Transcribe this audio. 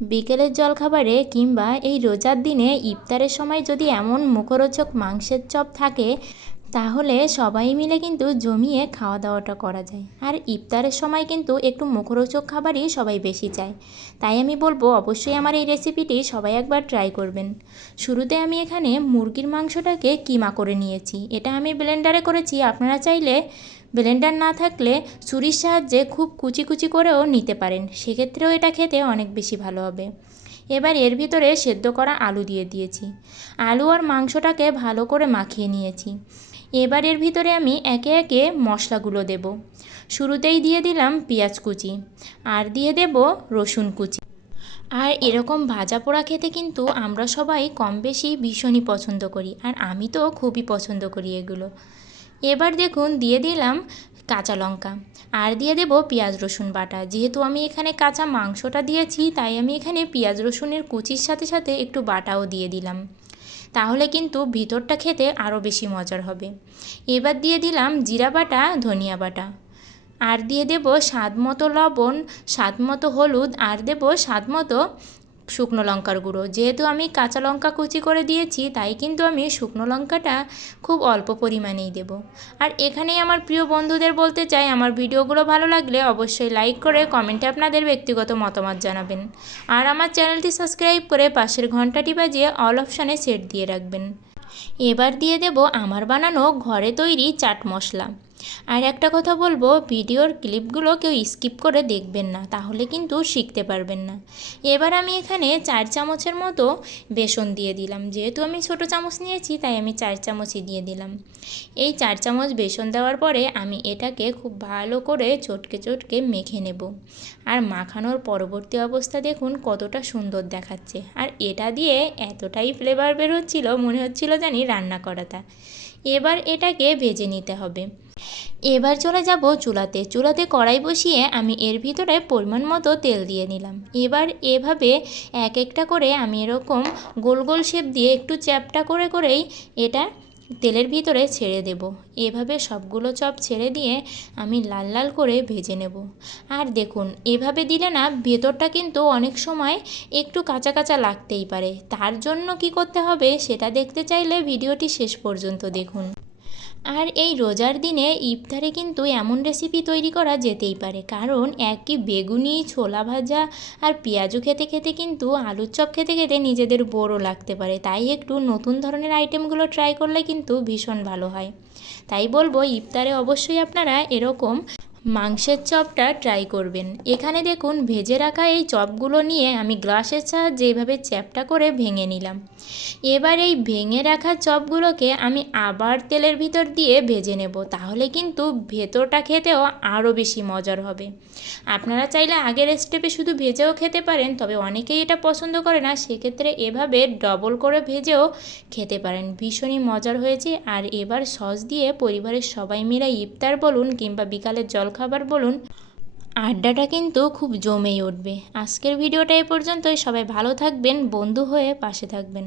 বিকেলের জলখাবারে কিংবা এই রোজার দিনে ইফতারের সময় যদি এমন মুখরোচক মাংসের চপ থাকে, তাহলে সবাই মিলে কিন্তু জমিয়ে খাওয়া দাওয়াটা করা যায়। আর ইফতারের সময় কিন্তু একটু মুখরোচক খাবারই সবাই বেশি চায়। তাই আমি বলব, অবশ্যই আমার এই রেসিপিটি সবাই একবার ট্রাই করবেন। শুরুতে আমি এখানে মুরগির মাংসটাকে কিমা করে নিয়েছি। এটা আমি ব্লেন্ডারে করেছি। আপনারা চাইলে ব্লেন্ডার না থাকলে ছুরির সাহায্যে খুব কুচি কুচি করেও নিতে পারেন। সেক্ষেত্রেও এটা খেতে অনেক বেশি ভালো হবে। এবার এর ভিতরে সেদ্ধ করা আলু দিয়ে দিয়েছি। আলু আর মাংসটাকে ভালো করে মাখিয়ে নিয়েছি। এবার এর ভিতরে আমি একে একে মশলাগুলো দেব। শুরুতেই দিয়ে দিলাম পেঁয়াজ কুচি আর দিয়ে দেব রসুন কুচি। আর এরকম ভাজা পোড়া খেতে কিন্তু আমরা সবাই কম বেশি ভীষণই পছন্দ করি। আর আমি তো খুবই পছন্দ করি এগুলো। এবার দেখুন, দিয়ে দিলাম কাঁচা লঙ্কা। আর দিয়ে দেবো পেঁয়াজ, রসুন বাটা। যেহেতু আমি এখানে কাঁচা মাংসটা দিয়েছি, তাই আমি এখানে পেঁয়াজ, রসুনের কুচির সাথে সাথে একটু বাটাও দিয়ে দিলাম। তাহলে কিন্তু ভিতরটা খেতে আরও বেশি মজার হবে। এবার দিয়ে দিলাম জিরা বাটা, ধনিয়া বাটা। আর দিয়ে দেব স্বাদ মতো লবণ স্বাদ মতো হলুদ, আর দেব স্বাদ মতো শুকনো লঙ্কার গুঁড়ো। যেহেতু আমি কাঁচা লঙ্কা কুচি করে দিয়েছি, তাই কিন্তু আমি শুকনো লঙ্কাটা খুব অল্প পরিমাণেই দেব। আর এখানেই আমার প্রিয় বন্ধুদের বলতে চাই, আমার ভিডিওগুলো ভালো লাগলে অবশ্যই লাইক করে কমেন্টে আপনাদের ব্যক্তিগত মতামত জানাবেন। আর আমার চ্যানেলটি সাবস্ক্রাইব করে পাশের ঘন্টাটি বাজিয়ে অল অপশানে সেট দিয়ে রাখবেন। এবার দিয়ে দেব আমার বানানো ঘরে তৈরি চাট মশলা। আর একটা কথা বলব, ভিডিওর ক্লিপগুলো কেউ স্কিপ করে দেখবেন না, তাহলে কিন্তু শিখতে পারবেন না। এবার আমি এখানে চার চামচের মতো বেসন দিয়ে দিলাম, যেহেতু আমি ছোট চামচ নিয়েছি, তাই আমি চার চামচই দিয়ে দিলাম। এই চার চামচ বেসন দেওয়ার পরে আমি এটাকে খুব ভালো করে চটকে চটকে মেখে নেব। আর মাখানোর পরবর্তী অবস্থা দেখুন কতটা সুন্দর দেখাচ্ছে, আর এটা দিয়ে এতটাই ফ্লেভার বের হচ্ছিল, মনে হচ্ছিল জানি রান্না করাটা। এবার এটাকে ভেজে নিতে হবে। এবার চলে যাব চুলাতে। চুলাতে কড়াই বসিয়ে আমি এর ভিতরে পরিমাণ মতো তেল দিয়ে নিলাম। এবার এভাবে এক একটা করে আমি এরকম গোল গোল শেপ দিয়ে একটু চ্যাপটা করে করেই এটা তেলের ভিতরে ছেড়ে দেব। এভাবে সবগুলো চপ ছেড়ে দিয়ে আমি লাল লাল করে ভেজে নেব। আর দেখুন, এভাবে দিলে না ভেতরটা কিন্তু অনেক সময় একটু কাঁচা কাঁচা লাগতেই পারে। তার জন্য কি করতে হবে সেটা দেখতে চাইলে ভিডিওটি শেষ পর্যন্ত দেখুন। আর এই রোজার দিনে ইফতারে কিন্তু এমন রেসিপি তৈরি করা যেতেই পারে। কারণ একই বেগুনি, ছোলা ভাজা আর পেঁয়াজু খেতে খেতে কিন্তু আলুর চপ খেতে খেতে নিজেদের বোরও লাগতে পারে। তাই একটু নতুন ধরনের আইটেমগুলো ট্রাই করলে কিন্তু ভীষণ ভালো হয়। তাই বলব, ইফতারে অবশ্যই আপনারা এরকম মাংসের চপটা ট্রাই করবেন। এখানে দেখুন, ভেজে রাখা এই চপগুলো নিয়ে আমি গ্লাসের সাহায্যে এইভাবে চ্যাপটা করে ভেঙে নিলাম। এবার এই ভেঙে রাখা চপগুলোকে আমি আবার তেলের ভিতর দিয়ে ভেজে নেব। তাহলে কিন্তু ভেতরটা খেতেও আরও বেশি মজার হবে। আপনারা চাইলে আগের স্টেপে শুধু ভেজেও খেতে পারেন, তবে অনেকেই এটা পছন্দ করে না। সেক্ষেত্রে এভাবে ডবল করে ভেজেও খেতে পারেন। ভীষণই মজার হয়েছে। আর এবার সস দিয়ে পরিবারের সবাই মিলে ইফতার বলুন কিংবা বিকালের জলখাবার বলুন। আড্ডাটা কিন্তু খুব জমেই উঠবে। আজকের ভিডিওটা এ পর্যন্তই। সবাই ভালো থাকবেন, বন্ধু হয়ে পাশে থাকবেন।